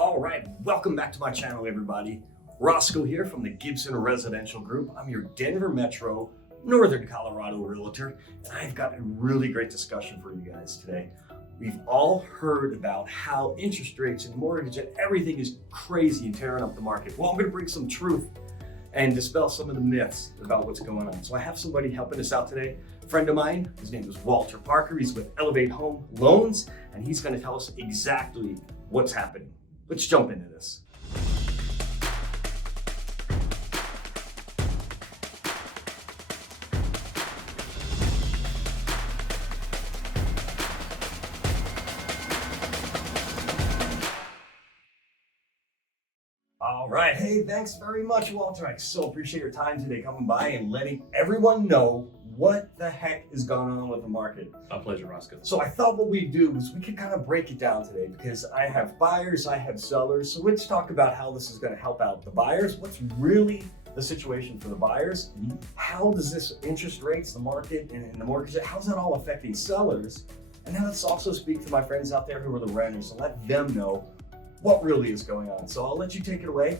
All right, welcome back to my channel, everybody. Roscoe here from the Gibson Residential Group. I'm your Denver Metro, Northern Colorado realtor, and I've got a really great discussion for you guys today. We've all heard about how interest rates and mortgage and everything is crazy and tearing up the market. Well, I'm going to bring some truth and dispel some of the myths about what's going on. So I have somebody helping us out today. A friend of mine, his name is Walter Parker. He's with Elevate Home Loans, and he's going to tell us exactly what's happening. Let's jump into this. All right, hey, thanks very much, Walter. I so appreciate your time today coming by and letting everyone know what the heck is going on with the market. My pleasure, Roscoe. So I thought what we'd do is we could kind of break it down today because I have buyers, I have sellers. So let's talk about how this is going to help out the buyers. What's really the situation for the buyers? How does this interest rates, the market, and the mortgage, how's that all affecting sellers? And then let's also speak to my friends out there who are the renters and let them know what really is going on. So I'll let you take it away.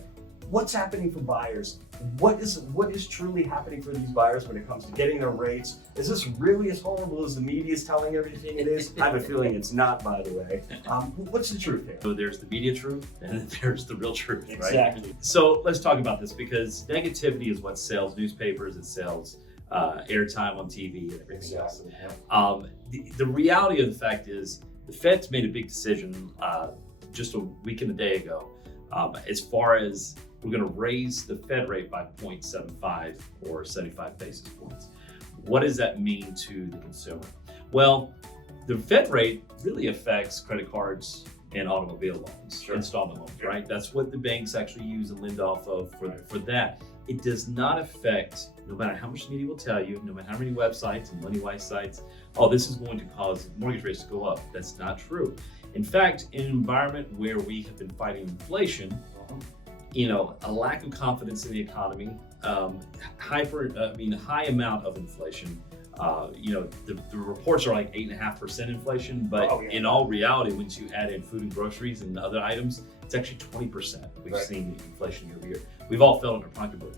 What's happening for buyers? What is truly happening for these buyers when it comes to getting their rates? Is this really as horrible as the media is telling everything it is? I have a feeling it's not, by the way. What's the truth here? So there's the media truth and then there's the real truth, right? Exactly. So let's talk about this because negativity is what sells newspapers, it sells airtime on TV and everything else. The reality of the fact is the Fed's made a big decision just a week and a day ago as far as we're going to raise the Fed rate by 0.75 or 75 basis points. What does that mean to the consumer? Well, the Fed rate really affects credit cards and automobile loans, installment loans, right? That's what the banks actually use and lend off of for that. It does not affect, no matter how much the media will tell you, no matter how many websites and money-wise sites, oh, this is going to cause mortgage rates to go up. That's not true. In fact, in an environment where we have been fighting inflation, a lack of confidence in the economy, high amount of inflation. The reports are like 8.5% inflation, but in all reality, once you add in food and groceries and other items, it's actually 20%. We've seen inflation year over year. We've all felt in our pocketbook.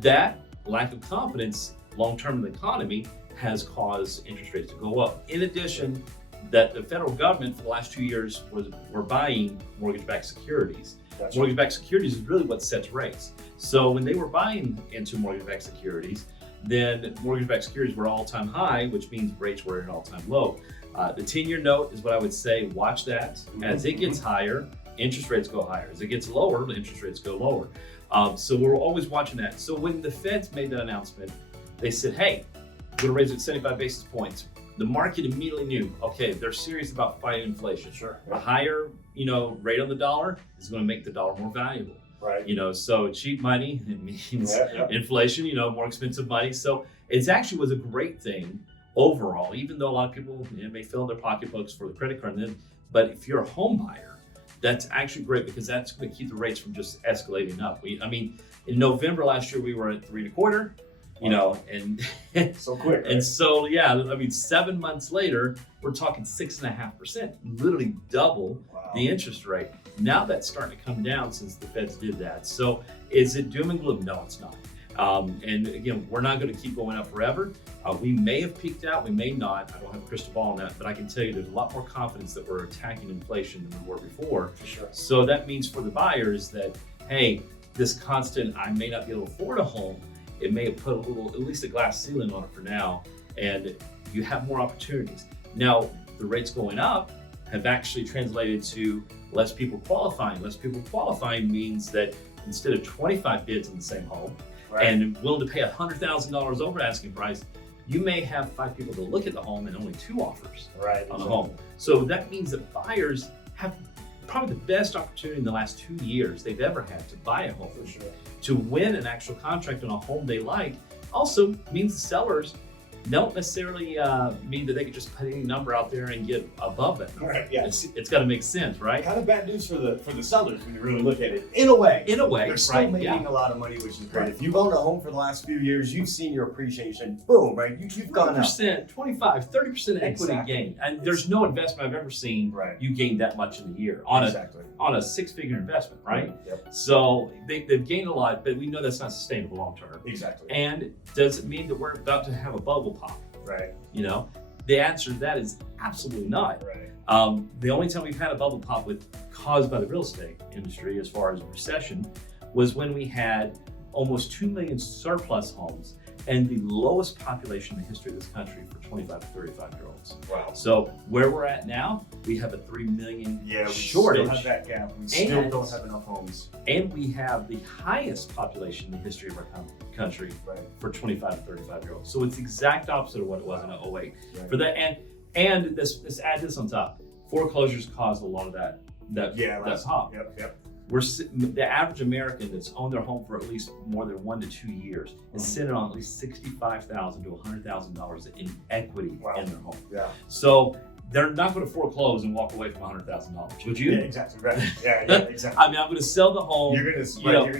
That lack of confidence long-term in the economy has caused interest rates to go up. In addition, that the federal government for the last 2 years were buying mortgage-backed securities. Mortgage-backed securities is really what sets rates. So when they were buying into mortgage-backed securities, then mortgage-backed securities were all-time high, which means rates were at an all-time low. The 10-year note is what I would say, watch that. As it gets higher, interest rates go higher. As it gets lower, the interest rates go lower. So we're always watching that. So when the Feds made that announcement, they said, hey, we're gonna raise it 75 basis points. The market immediately knew, okay, they're serious about fighting inflation. A higher, rate on the dollar is going to make the dollar more valuable. Right. So cheap money, it means inflation, more expensive money. So it actually was a great thing overall, even though a lot of people may fill in their pocketbooks for the credit card. But if you're a home buyer, that's actually great because that's going to keep the rates from just escalating up. In November last year, we were at 3.25%. And so quick, right? And so 7 months later we're talking 6.5%, literally double the interest rate. Now that's starting to come down since the Feds did that. So is it doom and gloom? No, it's not. And again, we're not going to keep going up forever. We may have peaked out, we may not. I don't have a crystal ball on that, but I can tell you there's a lot more confidence that we're attacking inflation than we were before. For sure. So that means for the buyers that, hey, this constant, I may not be able to afford a home, it may have put at least a glass ceiling on it for now, and you have more opportunities. Now, the rates going up have actually translated to less people qualifying. Less people qualifying means that instead of 25 bids on the same home and willing to pay $100,000 over asking price, you may have 5 people to look at the home and only 2 offers on the home. So that means that buyers have probably the best opportunity in the last 2 years they've ever had to buy a home. To win an actual contract on a home they like also means the sellers don't necessarily mean that they could just put any number out there and get above that number. Right, yeah. It's got to make sense, right? Kind of bad news for the sellers when you really look at it. In a way. In a way, they're still right? making a lot of money, which is great. If you've owned a home for the last few years, you've seen your appreciation. Boom, right? You've gone up. 25, 30% equity Exactly. gain. And there's no investment I've ever seen you gain that much in a year on a six-figure investment, right? Yep. So they've gained a lot, but we know that's not sustainable long term. Exactly. And does it mean that we're about to have a bubble pop? Right. You know, the answer to that is absolutely not. Right. The only time we've had a bubble pop caused by the real estate industry as far as a recession was when we had almost 2 million surplus homes and the lowest population in the history of this country for 25 to 35-year-olds. Wow. So where we're at now, we have a 3 million We shortage. still have that gap. We still don't have enough homes. And we have the highest population in the history of our country Right. for 25 to 35-year-olds. So it's the exact opposite of what it was in 08. Right. For that, and this add this on top. Foreclosures caused a lot of that pop. Yep. The average American that's owned their home for at least more than 1 to 2 years is sitting on at least $65,000 to $100,000 in equity in their home. Yeah. So they're not going to foreclose and walk away from $100,000. Would you? Yeah, exactly. Right. Yeah, exactly. I mean, I'm going to sell the home. You're gonna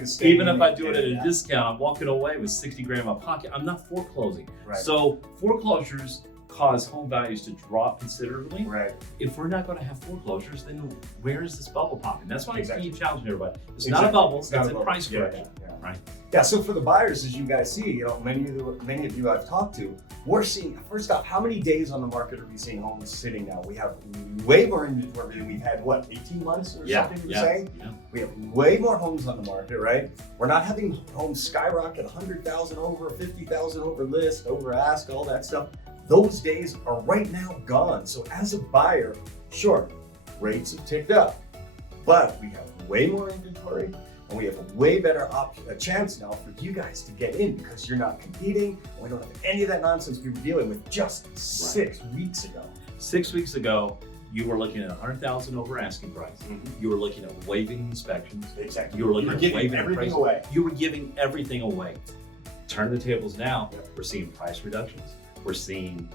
stay even in if I do it at yeah. a discount, I'm walking away with 60 grand in my pocket. I'm not foreclosing. Right. So foreclosures cause home values to drop considerably. Right. If we're not going to have foreclosures, then where is this bubble popping? That's why I keep challenging everybody. It's not a bubble. It's a price correction. Right. Yeah. So for the buyers, as you guys see, many of you I've talked to, we're seeing. First off, how many days on the market are we seeing homes sitting now? We have way more inventory than we've had. 18 months or something? You're saying? Yeah. We have way more homes on the market, right? We're not having homes skyrocket 100,000 over, 50,000 over list, over ask, all that stuff. Those days are right now gone. So as a buyer, sure, rates have ticked up, but we have way more inventory and we have a way better chance now for you guys to get in because you're not competing. And we don't have any of that nonsense we were dealing with just 6 weeks ago. 6 weeks ago, you were looking at 100,000 over asking price. Mm-hmm. You were looking at waiving inspections. Exactly. You were looking at giving waiving everything appraisal. away. You were giving everything away. Turn the tables now. We're seeing price reductions. We're seeing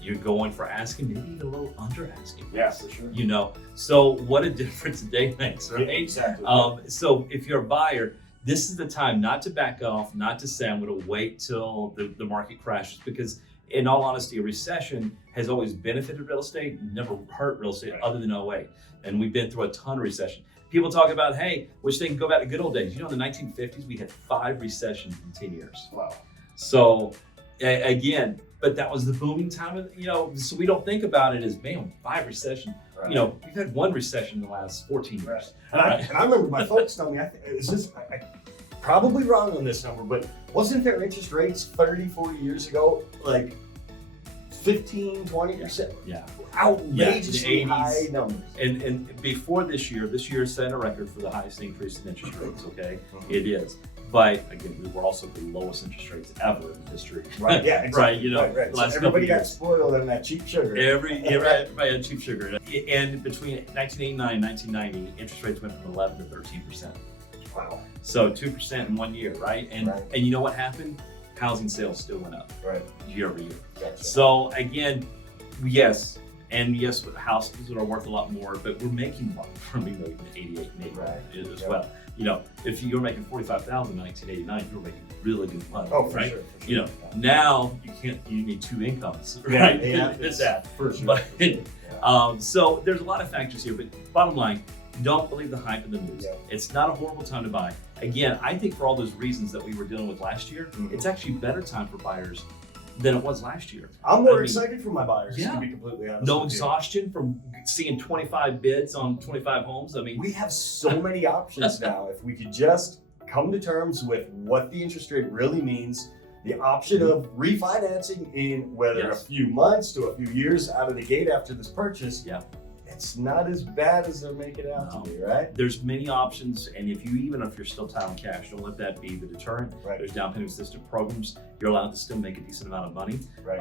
you're going for asking, maybe even a little under asking. Yeah, for sure. So what a difference a day makes, right? Yeah, exactly. So if you're a buyer, this is the time not to back off, not to say I'm going to wait till the market crashes, because in all honesty, a recession has always benefited real estate, never hurt real estate other than 08. And we've been through a ton of recession. People talk about, hey, wish they can go back to good old days. In the 1950s, we had 5 recessions in 10 years. Wow. So again, but that was the booming time of, so we don't think about it as, man, 5 recessions. Right. We've had 1 recession in the last 14 years. Right. And I remember my folks telling me, I probably wrong on this number, but wasn't their interest rates 30, 40 years ago, like 15, 20%? Yeah. Outrageously the 80s. high numbers. And before this year set a record for the highest increase in interest rates, okay? Mm-hmm. It is. But again, we were also the lowest interest rates ever in history. Right, yeah, exactly. Right, So everybody got spoiled on that cheap sugar. Everybody had cheap sugar. And between 1989 and 1990, interest rates went from 11 to 13%. Wow. So 2% in 1 year, right? And you know what happened? Housing sales still went up year over year. Gotcha. So again, yes, houses are worth a lot more, but we're making more from being made in 88 and 89 as well. If you were making $45,000 in 1989, you were making really good money. Oh, for right? sure. Now you need 2 incomes, right? It's that for sure. But, so there's a lot of factors here, but bottom line, don't believe the hype of the news. Yeah. It's not a horrible time to buy. Again, I think for all those reasons that we were dealing with last year, it's actually a better time for buyers than it was last year. I'm more excited for my buyers, to be completely honest. No exhaustion from seeing 25 bids on 25 homes. I mean, we have so many options now. If we could just come to terms with what the interest rate really means, the option of refinancing in whether a few months to a few years out of the gate after this purchase, it's not as bad as they're making it out to be, right? There's many options, and even if you're still tied on cash, don't let that be the deterrent. Right. There's down payment assistance programs. You're allowed to still make a decent amount of money. Right.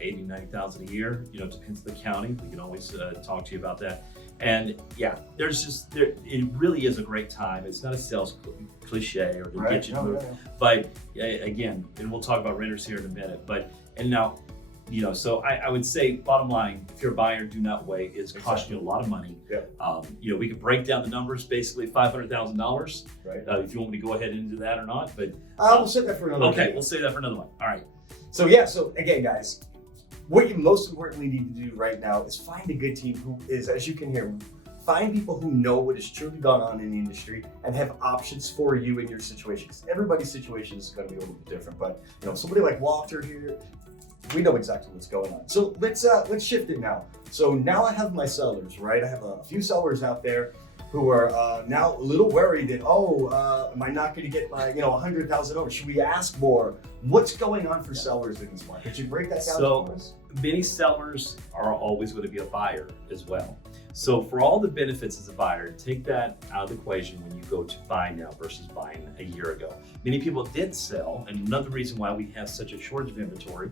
80, 90,000 a year. It depends on the county. We can always talk to you about that. And it really is a great time. It's not a sales cliche or to get you moved. But again, and we'll talk about renters here in a minute, but And now, so I would say, bottom line, if you're a buyer, do not wait. It's costing you a lot of money. Yeah. We could break down the numbers, basically $500,000. Right. If you want me to go ahead and do that or not, but we'll save that for another. Okay, we'll save that for another one. All right. So yeah, so again, guys, what you most importantly need to do right now is find a good team who is, as you can hear, find people who know what has truly gone on in the industry and have options for you in your situation. Because everybody's situation is going to be a little bit different. But somebody like Walter here, we know exactly what's going on. So let's shift it now. So now I have my sellers, right? I have a few sellers out there who are now a little worried that, am I not going to get my, $100,000? Should we ask more? What's going on for sellers in this market? Could you break that down for us? Many sellers are always going to be a buyer as well. So for all the benefits as a buyer, take that out of the equation when you go to buy now versus buying a year ago. Many people did sell, and another reason why we have such a shortage of inventory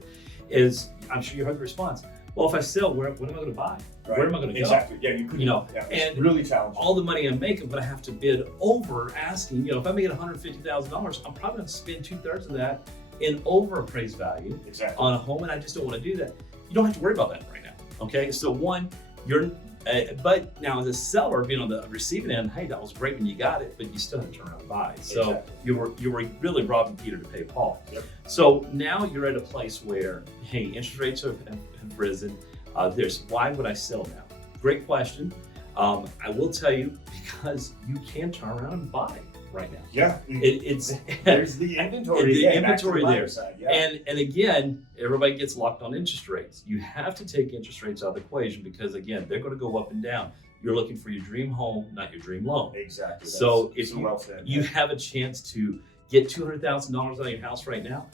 is, I'm sure you heard the response, well, if I sell, what am I going to buy? Right. Where am I going to go? Exactly. Yeah, you couldn't. And really challenging. All the money I'm making, I'm going to have to bid over asking. If I make $150,000, I'm probably going to spend 2/3 of that in over appraised value on a home, and I just don't want to do that. You don't have to worry about that right now. Okay, so one, but now as a seller, being on the receiving end, hey, that was great when you got it, but you still have to turn around and buy. So you were really robbing Peter to pay Paul. Yep. So now you're at a place where, hey, interest rates have risen. Why would I sell now? Great question. I will tell you, because you can turn around and buy right now. Yeah, it's there's the inventory. The inventory there. Side, yeah. And again, everybody gets locked on interest rates. You have to take interest rates out of the equation because again, they're going to go up and down. You're looking for your dream home, not your dream loan. Exactly. So if you yeah. have a chance to get $200,000 out of your house right now,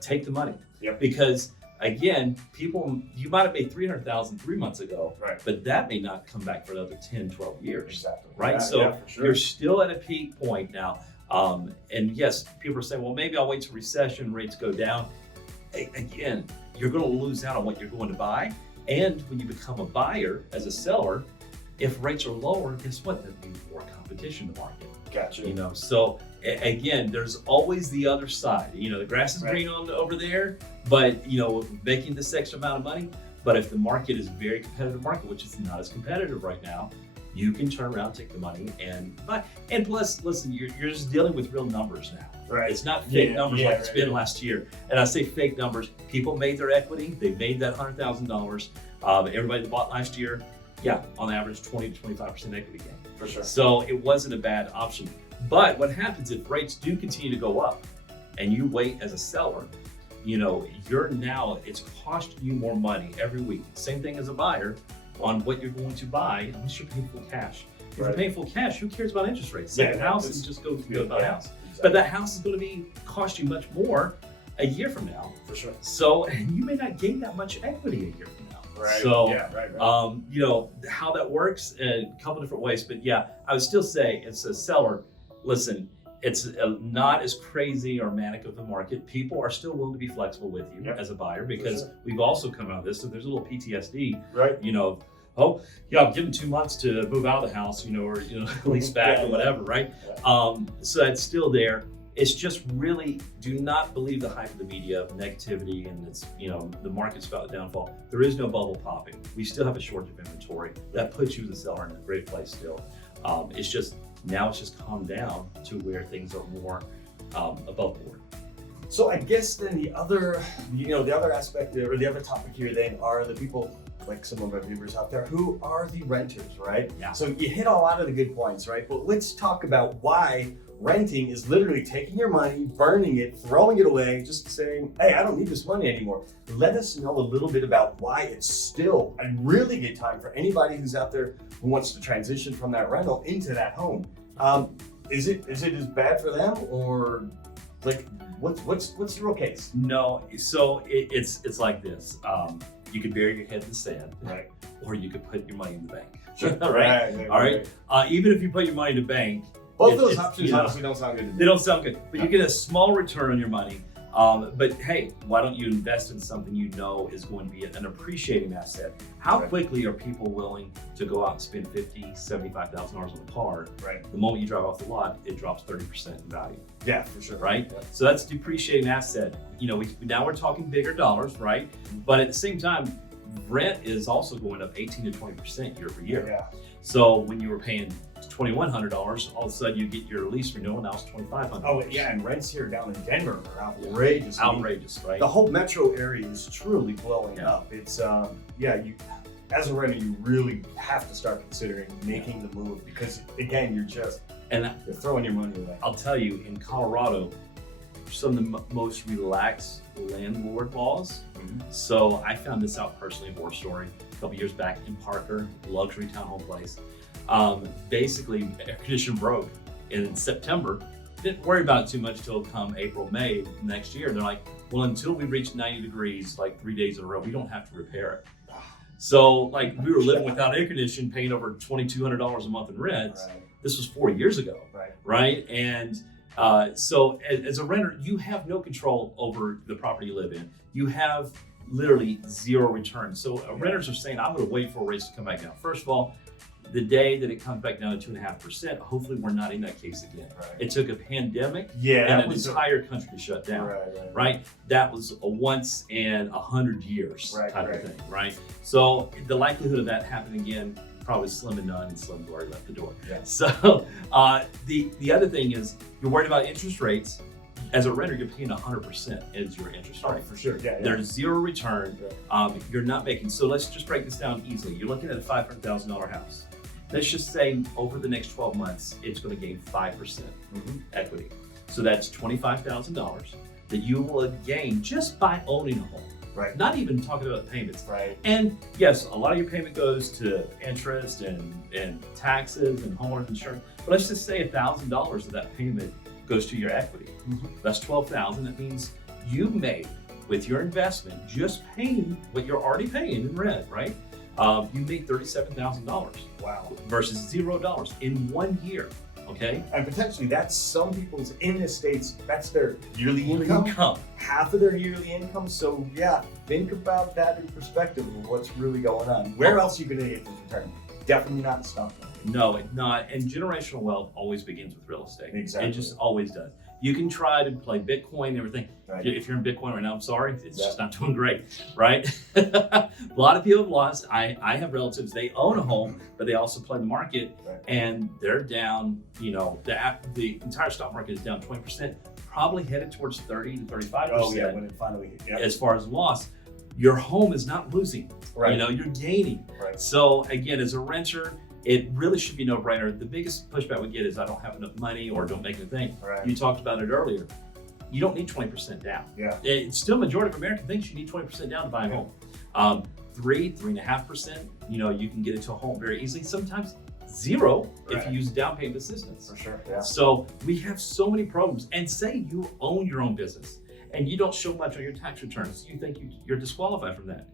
take the money. Yep. Because again, you might have made $300,000 3 months ago, right, but that may not come back for another 10, 12 years. Exactly. Right? Yeah, so yeah, for sure. You're still at a peak point now. And yes, people are saying, well, maybe I'll wait till recession, rates go down. Again, you're going to lose out on what you're going to buy. And when you become a buyer as a seller, if rates are lower, guess what? That means more competition in the market. Gotcha. So again, there's always the other side. The grass is green over there, but making this extra amount of money. But if the market is a very competitive market, which is not as competitive right now, you can turn around, take the money, and buy. And plus, listen, you're just dealing with real numbers now. Right. It's not fake numbers like it's been last year. And I say fake numbers. People made their equity. They made that $100,000. Everybody that bought last year, on average, 20 to 25% equity gain. For sure. So it wasn't a bad option. But what happens if rates do continue to go up and you wait as a seller, it's costing you more money every week. Same thing as a buyer on what you're going to buy unless you're paying full cash. If you're paying full cash, who cares about interest rates? Sell the house and just go buy a house. Exactly. But that house is going to cost you much more a year from now. For sure. So, and you may not gain that much equity a year from now. Right. So, right. How that works in a couple different ways. But I would still say it's a seller. Listen, it's not as crazy or manic of the market. People are still willing to be flexible with you as a buyer because we've also come out of this. So there's a little PTSD, right? I'm given 2 months to move out of the house, or lease back or whatever, right? Yeah. So it's still there. It's just really, do not believe the hype of the media of negativity and it's, the market's about to downfall. There is no bubble popping. We still have a shortage of inventory. That puts you as a seller in a great place still. It's just calmed down to where things are more above board. So I guess then the other aspect or the other topic here then are the people like some of our viewers out there who are the renters, right? Yeah. So you hit a lot of the good points, right? But let's talk about why renting is literally taking your money, burning it, throwing it away, just saying, hey, I don't need this money anymore. Let us know a little bit about why it's still a really good time for anybody who's out there who wants to transition from that rental into that home. Is it as bad for them, or like what's the real case? No, so it's like this. You could bury your head in the sand, right? Or you could put your money in the bank. Sure. Right. All right. Even if you put your money in the bank, both of those options honestly don't sound good to me. They don't sound good, but you get a small return on your money. But hey, why don't you invest in something you know is going to be an appreciating asset? How Right. quickly are people willing to go out and spend $50,000, $75,000 on a car? Right. The moment you drive off the lot, it drops 30% in value, Yeah, for sure. right? Yeah. So that's depreciating asset. You know, now we're talking bigger dollars, right? But at the same time, rent is also going up 18 to 20% year over year. Yeah. So when you were paying $2,100, all of a sudden you get your lease renewal, now it's $2,500. Oh, yeah, and rents here down in Denver are outrageous. I mean, Outrageous, right? the whole metro area is truly blowing Yeah. up. It's you as a renter, you really have to start considering making the move because again, And you're throwing your money away. I'll tell you, in Colorado, some of the most relaxed landlord laws. So I found this out personally, a horror story, a couple years back in Parker, luxury townhome place. Basically, air conditioner broke in September. Didn't worry about it too much till come April, May next year. They're like, well, until we reach 90 degrees, like 3 days in a row, we don't have to repair it. So like we were living without air conditioning, paying over $2,200 a month in rent. Right. This was 4 years ago, Right. right? And so as a renter, you have no control over the property you live in. You have literally zero return. So renters are saying, I'm going to wait for rates to come back down. First of all, the day that it comes back down to 2.5%, hopefully we're not in that case again. Right. It took a pandemic Yeah, and that an was entire country to shut down. Right? That was a once in 100 years Right, type right. of thing, right? So the likelihood of that happening again, probably slim and none, and Slim's already left the door. Yeah. So the other thing is you're worried about interest rates. As a renter, you're paying 100% as your interest Oh, rate. for sure. Yeah. There's zero return. Yeah. You're not making, so let's just break this down easily. You're looking at a $500,000 house. Let's just say over the next 12 months, it's going to gain 5% equity. So that's $25,000 that you will gain just by owning a home. Right. Not even talking about payments. Right. And yes, a lot of your payment goes to interest and taxes and homeowners insurance. But let's just say $1,000 of that payment goes to your equity. That's $12,000. That means you made with your investment, just paying what you're already paying in rent, right? You made $37,000 Wow. versus $0 in 1 year. Okay. And potentially that's some people's in the States, that's their yearly income. Income. Half of their yearly income. So yeah, think about that in perspective of what's really going on. Where else are you gonna get this return? Definitely not in stock market. No, it's not. And generational wealth always begins with real estate. Exactly. It just always does. You can try to play Bitcoin and everything. Right. If you're in Bitcoin right now, I'm sorry, it's Yeah. just not doing great, right? A lot of people have lost. I have relatives, they own a home, but they also play the market, Right. and they're down, you know, the entire stock market is down 20%, probably headed towards 30 to 35%. Oh yeah, when it finally hit. Yep. As far as loss. Your home is not losing. Right. You know, you're gaining. Right. So again, as a renter, it really should be no brainer. The biggest pushback we get is I don't have enough money or don't make anything. Right. You talked about it earlier. You don't need 20% down. Yeah. It's still majority of American thinks you need 20% down to buy a home. 3.5%, you know, you can get into a home very easily. Sometimes zero if Right. you use down payment assistance. For sure. Yeah. So we have so many programs. And say you own your own business and you don't show much on your tax returns. You think you're disqualified from that.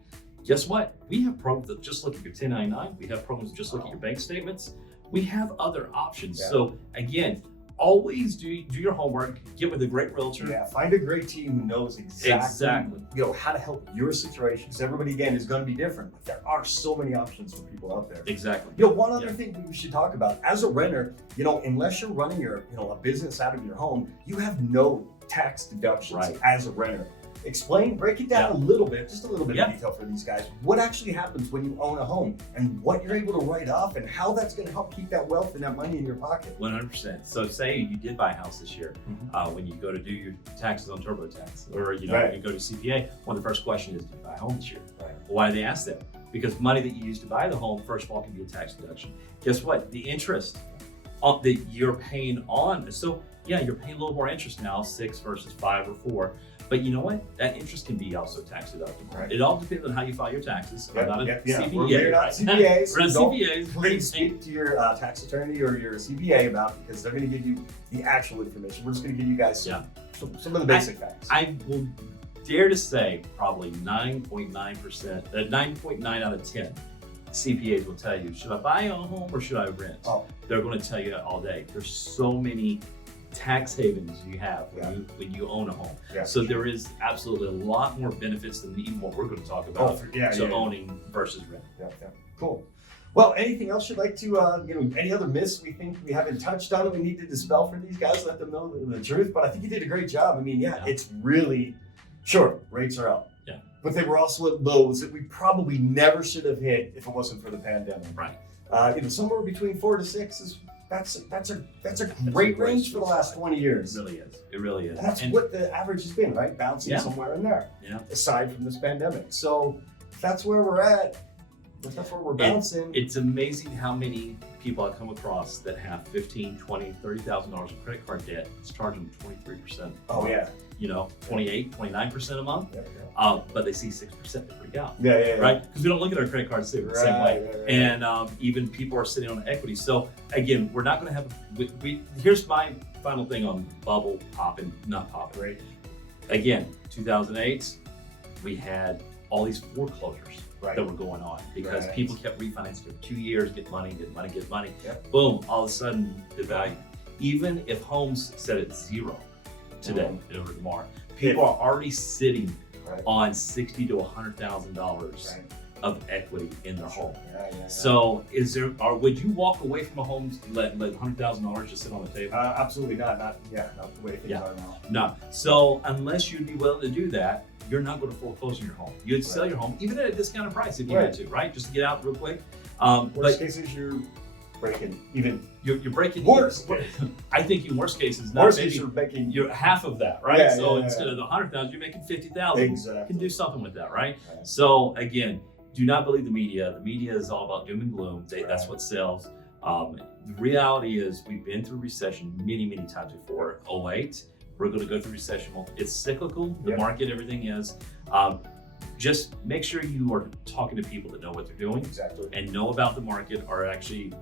Guess what? We have programs that just look at your 1099. We have programs that just look at your bank statements. We have other options. Yeah. So again, always do your homework, get with a great realtor. Yeah, find a great team who knows Exactly. you know, how to help your situation. Because everybody again is going to be different, but there are so many options for people out there. Exactly. You know, one other Yeah. thing we should talk about as a renter, you know, unless you're running your, you know, a business out of your home, you have no tax deductions Right. as a renter. Break it down a little bit, just a little bit Yeah. of detail for these guys. What actually happens when you own a home and what you're able to write off and how that's going to help keep that wealth and that money in your pocket. 100%. So say you did buy a house this year, when you go to do your taxes on TurboTax, or you know, Right. you go to CPA, one of the first questions is, did you buy a home this year? Right. Why do they ask that? Because money that you use to buy the home, first of all, can be a tax deduction. Guess what? The interest that you're paying on, so yeah, you're paying a little more interest now, 6 versus 5 or 4. But you know what? That interest can be also tax deductible. Right. It all depends on how you file your taxes. I'm not a CPA, We're not right? CPAs. We're not Don't CPAs. Please speak to your tax attorney or your CPA about it because they're going to give you the actual information. We're just going to give you guys some of the basic facts. I will dare to say probably 9.9%, 9.9 out of 10 CPAs will tell you, should I buy a home or should I rent? Oh. They're going to tell you all day. There's so many tax havens you have Yeah. when you own a home. Yeah, So for there is absolutely a lot more benefits than even what we're going to talk about to owning versus rent. Yeah, yeah. Cool. Well, anything else you'd like to, any other myths we think we haven't touched on that we need to dispel for these guys, let them know the truth? But I think you did a great job. I mean, it's really, sure, rates are up. Yeah. But they were also at lows that we probably never should have hit if it wasn't for the pandemic. Right. Somewhere between 4 to 6 is that's a great range for the last 20 years. It really is. It really is. And that's what the average has been, right? Bouncing Yeah. somewhere in there. Yeah. Aside from this pandemic. So if that's where we're at, if that's where we're bouncing. It's amazing how many people I come across that have $15,000, $20,000, $30,000 of credit card debt. It's charging 23%. Oh yeah. 28, 29% a month. Yeah. But they see 6% to freak out. Yeah. Right? Because we don't look at our credit cards the same way. Right. And even people are sitting on equity. So again, we're not going to have. Here's my final thing on bubble popping, not popping. Right. Again, 2008, we had all these foreclosures Right. that were going on because people kept refinancing for 2 years, get money. Yep. Boom! All of a sudden, the value. Even if homes set at zero today in order tomorrow, people are already sitting on $60,000 to $100,000 of equity in their home. Yeah. So, would you walk away from a home to let $100,000 just sit on the table? Absolutely not. Not the way things are now. No. So, unless you'd be willing to do that, you're not going to foreclose on your home. You'd sell your home, even at a discounted price if you had to, right? Just to get out real quick. Worst cases, you're breaking even. You're breaking worse. I think in worst cases, Worst cases, you're making. You're half of that, right? Yeah, so instead of the 100,000, you're making 50,000. Exactly. You can do something with that, right? So again, do not believe the media. The media is all about doom and gloom. That's what sells. The reality is we've been through recession many, many times before. 2008, we're going to go through recession. It's cyclical. The market, everything is. Just make sure you are talking to people that know what they're doing and know about the market, or actually,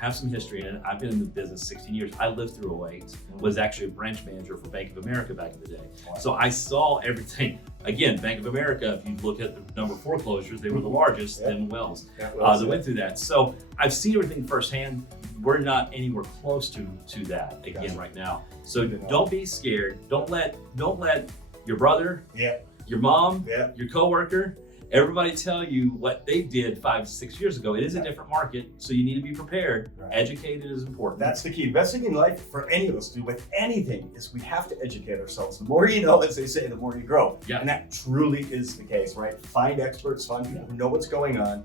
have some history in it. I've been in the business 16 years. I lived through 2008, was actually a branch manager for Bank of America back in the day. Wow. So I saw everything. Again, Bank of America, if you look at the number of foreclosures, they were the largest in Wells. They went through that. So I've seen everything firsthand. We're not anywhere close to that again right now. So don't be scared. Don't let your brother, your mom, your coworker, everybody tell you what they did 5-6 years ago. It is a different market, so you need to be prepared. Educated is important. That's the key. Investing in life for any of us, with anything, is we have to educate ourselves. The more you know, as they say, the more you grow. Yeah. And that truly is the case, right? Find experts, find people who know what's going on.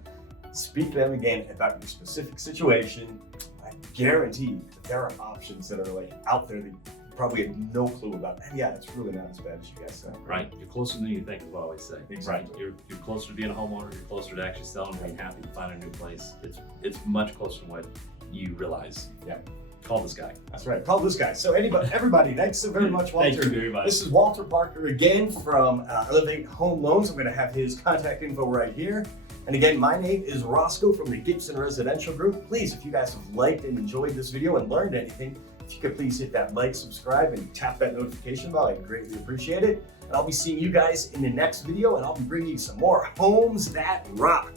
Speak to them again about your specific situation. I guarantee that there are options that are out there that you probably have no clue about. And it's really not as bad as you guys say. Right. You're closer than you think is what I always say. Exactly. Right. You're closer to being a homeowner. You're closer to actually selling and being happy to find a new place. It's much closer than what you realize. Yeah. Call this guy. That's right. Call this guy. So everybody, thanks so very much, Walter. Thank you very much. This is Walter Parker again from Elevate Home Loans. I'm going to have his contact info right here. And again, my name is Roscoe from the Gibson Residential Group. Please, if you guys have liked and enjoyed this video and learned anything, if you could please hit that like, subscribe, and tap that notification bell, I'd greatly appreciate it. And I'll be seeing you guys in the next video, and I'll be bringing you some more homes that rock.